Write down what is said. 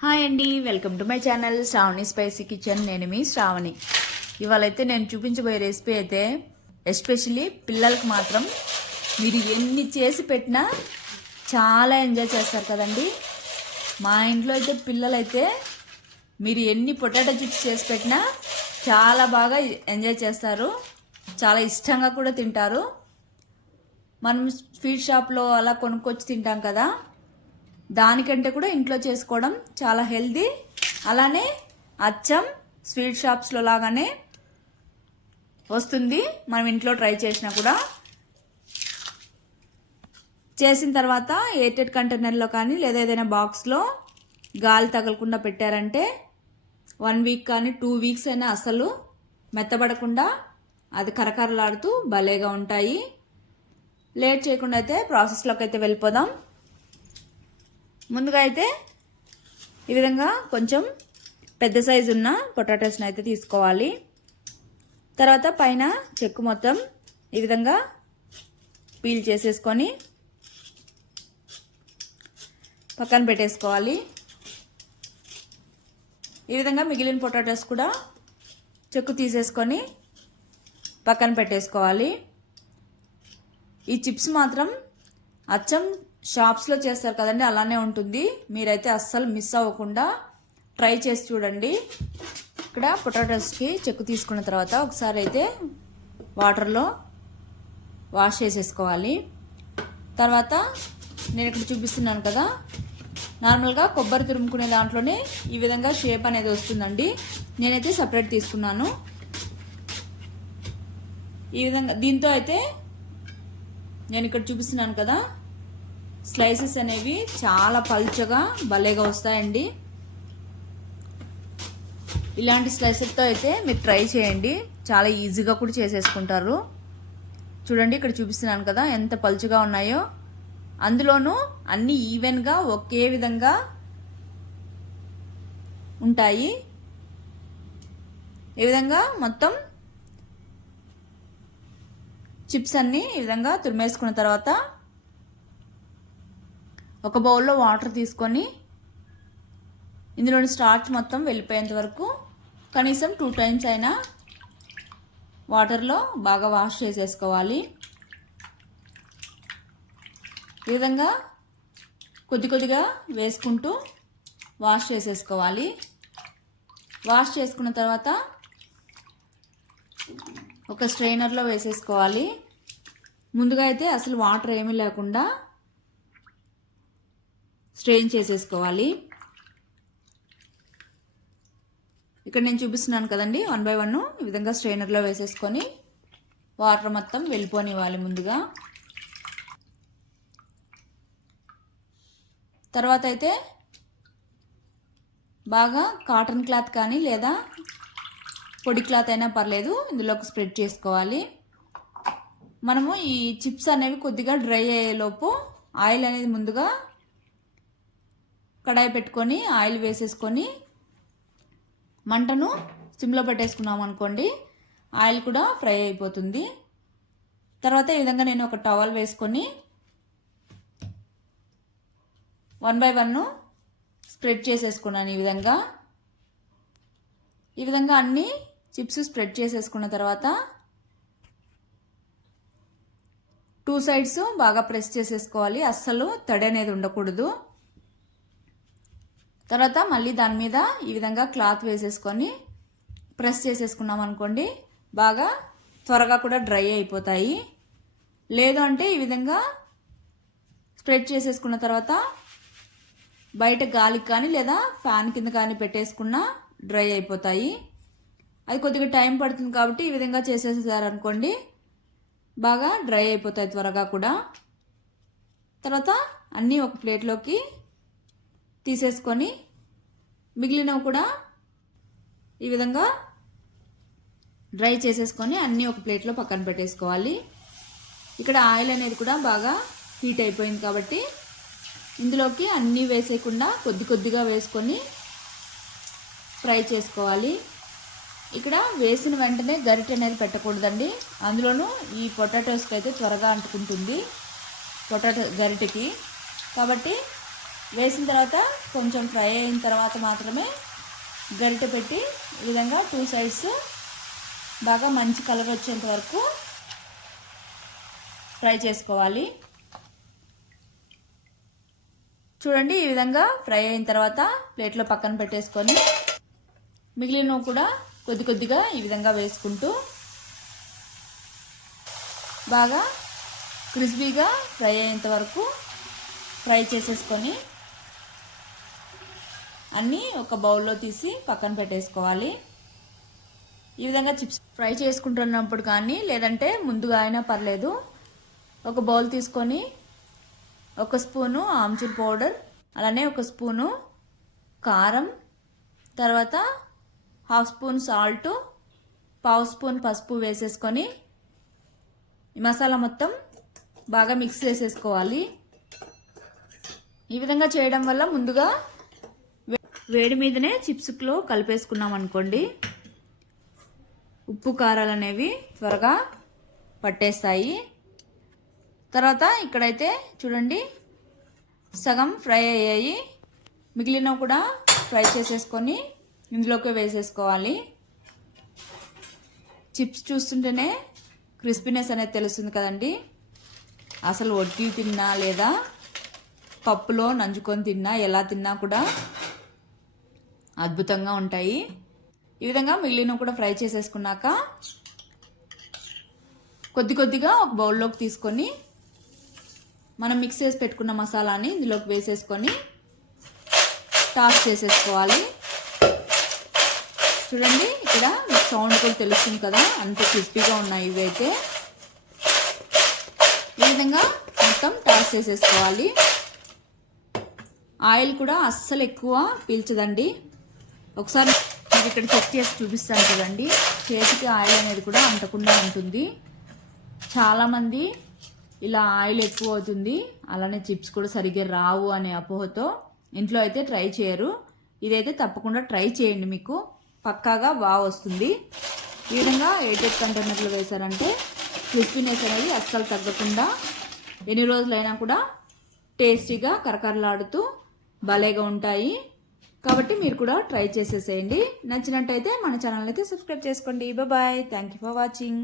Hi అండి welcome to my channel Shravani spicy kitchen. నేను మీ శ్రావణి. ఇవాళైతే నేను చూపించబోయే రెసిపీ అయితే ఎస్పెషలీ పిల్లలకు మాత్రం మీరు ఎన్ని చేసి పెట్టినా చాలా ఎంజాయ్ చేస్తారు కదండి. మా ఇంట్లో అయితే పిల్లలైతే మీరు ఎన్ని పొటాటో చిప్స్ చేసి పెట్టినా చాలా బాగా ఎంజాయ్ చేస్తారు. చాలా ఇష్టంగా కూడా తింటారు. మనం స్వీట్ షాప్లో అలా కొనుక్కొచ్చి తింటాం కదా. దానికంటే కూడా ఇంట్లో చేసుకోవడం చాలా హెల్దీ. అలానే అచ్చం స్వీట్ షాప్స్లో లాగానే వస్తుంది. మనం ఇంట్లో ట్రై చేసినా కూడా. చేసిన తర్వాత ఎయిటెడ్ కంటైనర్లో కానీ లేదా ఏదైనా బాక్స్లో గాలి తగలకుండా పెట్టారంటే వన్ వీక్ కానీ టూ వీక్స్ అయినా అసలు మెత్తబడకుండా అది కరకరలాడుతూ భలేగా ఉంటాయి. లేట్ చేయకుండా అయితే ప్రాసెస్లోకి అయితే వెళ్ళిపోదాం. ముందుగా అయితే ఈ విధంగా కొంచెం పెద్ద సైజు ఉన్న పొటాటోస్ని అయితే తీసుకోవాలి. తర్వాత పైన చెక్కు మొత్తం ఈ విధంగా పీల్ చేసేసుకొని పక్కన పెట్టేసుకోవాలి. ఈ విధంగా మిగిలిన పొటాటోస్ కూడా చెక్కు తీసేసుకొని పక్కన పెట్టేసుకోవాలి. ఈ చిప్స్ మాత్రం అచ్చం షాప్స్లో చేస్తారు కదండి అలానే ఉంటుంది. మీరైతే అస్సలు మిస్ అవ్వకుండా ట్రై చేసి చూడండి. ఇక్కడ పొటాటోస్కి చెక్కు తీసుకున్న తర్వాత ఒకసారి అయితే వాటర్లో వాష్ చేసేసుకోవాలి. తర్వాత నేను ఇక్కడ చూపిస్తున్నాను కదా నార్మల్గా కొబ్బరి తురుముకునే దాంట్లోనే ఈ విధంగా షేప్ అనేది వస్తుందండి. నేనైతే సపరేట్ తీసుకున్నాను. ఈ విధంగా దీంతో అయితే నేను ఇక్కడ చూపిస్తున్నాను కదా స్లైసెస్ అనేవి చాలా పల్చగా భలేగా వస్తాయండి. ఇలాంటి స్లైసెస్తో అయితే మీరు ట్రై చేయండి. చాలా ఈజీగా కూడా చేసేసుకుంటారు. చూడండి ఇక్కడ చూపిస్తున్నాను కదా ఎంత పలుచగా ఉన్నాయో. అందులోనూ అన్నీ ఈవెన్గా ఒకే విధంగా ఉంటాయి. ఈ విధంగా? మొత్తం చిప్స్ అన్నీ ఈ విధంగా తురిమేసుకున్న తర్వాత ఒక బౌల్లో వాటర్ తీసుకొని ఇందులోని స్టార్చ్ మొత్తం వెళ్ళిపోయేంత వరకు కనీసం టూ టైమ్స్ అయినా వాటర్లో బాగా వాష్ చేసేసుకోవాలి. ఈ విధంగా కొద్ది కొద్దిగా వేసుకుంటూ వాష్ చేసేసుకోవాలి. వాష్ చేసుకున్న తర్వాత ఒక స్ట్రైనర్లో వేసేసుకోవాలి. ముందుగా అయితే అసలు వాటర్ ఏమీ లేకుండా స్ట్రెయిన్ చేసేసుకోవాలి. ఇక్కడ నేను చూపిస్తున్నాను కదండి వన్ బై వన్ ఈ విధంగా స్ట్రైనర్లో వేసేసుకొని వాటర్ మొత్తం వెళ్ళిపోనివ్వాలి ముందుగా. తర్వాత అయితే బాగా కాటన్ క్లాత్ కానీ లేదా పొడి క్లాత్ అయినా పర్లేదు ఇందులోకి స్ప్రెడ్ చేసుకోవాలి. మనము ఈ చిప్స్ అనేవి కొద్దిగా డ్రై అయ్యేలోపు ఆయిల్ అనేది ముందుగా కడాయి పెట్టుకొని ఆయిల్ వేసేసుకొని మంటను సిమ్లో పెట్టేసుకున్నాం అనుకోండి ఆయిల్ కూడా ఫ్రై అయిపోతుంది. తర్వాత ఈ విధంగా నేను ఒక టవల్ వేసుకొని వన్ బై వన్ స్ప్రెడ్ చేసేసుకున్నాను ఈ విధంగా. ఈ విధంగా అన్ని చిప్స్ స్ప్రెడ్ చేసేసుకున్న తర్వాత టూ సైడ్స్ బాగా ప్రెస్ చేసేసుకోవాలి. అస్సలు తడి అనేది ఉండకూడదు. తర్వాత మళ్ళీ దాని మీద ఈ విధంగా క్లాత్ వేసేసుకొని ప్రెస్ చేసేసుకున్నాం అనుకోండి బాగా త్వరగా కూడా డ్రై అయిపోతాయి. లేదు అంటే ఈ విధంగా స్ప్రెడ్ చేసేసుకున్న తర్వాత బయట గాలికి కానీ లేదా ఫ్యాన్ కింద కానీ పెట్టేసుకున్న డ్రై అయిపోతాయి. అది కొద్దిగా టైం పడుతుంది కాబట్టి ఈ విధంగా చేసేసారనుకోండి బాగా డ్రై అయిపోతాయి త్వరగా కూడా. తర్వాత అన్నీ ఒక ప్లేట్లోకి తీసేసుకొని మిగిలినవి కూడా ఈ విధంగా డ్రై చేసేసుకొని అన్నీ ఒక ప్లేట్లో పక్కన పెట్టేసుకోవాలి. ఇక్కడ ఆయిల్ అనేది కూడా బాగా హీట్ అయిపోయింది కాబట్టి ఇందులోకి అన్నీ వేసేయకుండా కొద్ది కొద్దిగా వేసుకొని ఫ్రై చేసుకోవాలి. ఇక్కడ వేసిన వెంటనే గరిటె అనేది పెట్టకూడదండి. అందులోనూ ఈ పొటాటోస్కి అయితే త్వరగా అంటుకుంటుంది పొటాటో గరిటెకి. కాబట్టి వేసిన తర్వాత కొంచెం ఫ్రై అయిన తర్వాత మాత్రమే గరిటె పెట్టి ఈ విధంగా టూ సైడ్స్ బాగా మంచి కలర్ వచ్చేంత వరకు ఫ్రై చేసుకోవాలి. చూడండి ఈ విధంగా ఫ్రై అయిన తర్వాత ప్లేట్లో పక్కన పెట్టేసుకొని మిగిలినవి కూడా కొద్ది కొద్దిగా ఈ విధంగా వేసుకుంటూ బాగా క్రిస్పీగా ఫ్రై అయ్యేంత వరకు ఫ్రై చేసేసుకొని అన్నీ ఒక బౌల్లో తీసి పక్కన పెట్టేసుకోవాలి. ఈ విధంగా చిప్స్ ఫ్రై చేసుకుంటున్నప్పుడు కానీ లేదంటే ముందుగా అయినా పర్లేదు ఒక బౌల్ తీసుకొని ఒక స్పూను ఆమ్చూర్ పౌడర్ అలానే ఒక స్పూను కారం తర్వాత హాఫ్ స్పూన్ సాల్ట్ పావు స్పూన్ పసుపు వేసేసుకొని ఈ మసాలా మొత్తం బాగా మిక్స్ చేసేసుకోవాలి. ఈ విధంగా చేయడం వల్ల ముందుగా వేడి మీదనే చిప్స్లో కలిపేసుకున్నాం అనుకోండి. ఉప్పు కారాలు అనేవి త్వరగా పట్టేస్తాయి. తర్వాత ఇక్కడైతే చూడండి సగం ఫ్రై అయ్యాయి. మిగిలినవి కూడా ఫ్రై చేసేసుకొని ఇందులోకి వేసేసుకోవాలి. చిప్స్ చూస్తుంటేనే క్రిస్పీనెస్ అనేది తెలుస్తుంది కదండి. అసలు వడ్డీ తిన్నా లేదా పప్పులో నంచుకొని తిన్నా ఎలా తిన్నా కూడా అద్భుతంగా ఉంటాయి. ఈ విధంగా మిగిలిన కూడా ఫ్రై చేసేసుకున్నాక కొద్ది కొద్దిగా ఒక బౌల్లోకి తీసుకొని మనం మిక్స్ చేసి పెట్టుకున్న మసాలాని ఇందులోకి వేసేసుకొని టాస్ చేసేసుకోవాలి. చూడండి ఇక్కడ మీకు సౌండ్ కూడా తెలుస్తుంది కదా అంత క్రిస్పీగా ఉన్నాయి ఇవి అయితే ఈ విధంగా మొత్తం టాస్ చేసేసుకోవాలి. ఆయిల్ కూడా అస్సలు ఎక్కువ పీల్చదండి. ఒకసారి మీకు ఇక్కడ చెక్ చేసి చూపిస్తాను చూడండి. చేతికి ఆయిల్ అనేది కూడా అంటకుండా ఉంటుంది. చాలామంది ఇలా ఆయిల్ ఎక్కువ అవుతుంది. అలానే చిప్స్ కూడా సరిగ్గా రావు అనే అపోహతో ఇంట్లో అయితే ట్రై చేయరు. ఇదైతే తప్పకుండా ట్రై చేయండి మీకు. పక్కాగా బాగా వస్తుంది. ఈ విధంగా ఎయిటెడ్ కంటైనర్లో వేశారంటే క్రిస్పీనెస్ అనేది అస్సలు తగ్గకుండా ఎన్ని రోజులైనా కూడా టేస్టీగా కరకరలాడుతూ భలేగా ఉంటాయి. కాబట్టి మీరు కూడా ట్రై చేసేసేయండి. నచ్చినట్టయితే మన ఛానల్ అయితే సబ్స్క్రైబ్ చేసుకోండి. Bye thank you for watching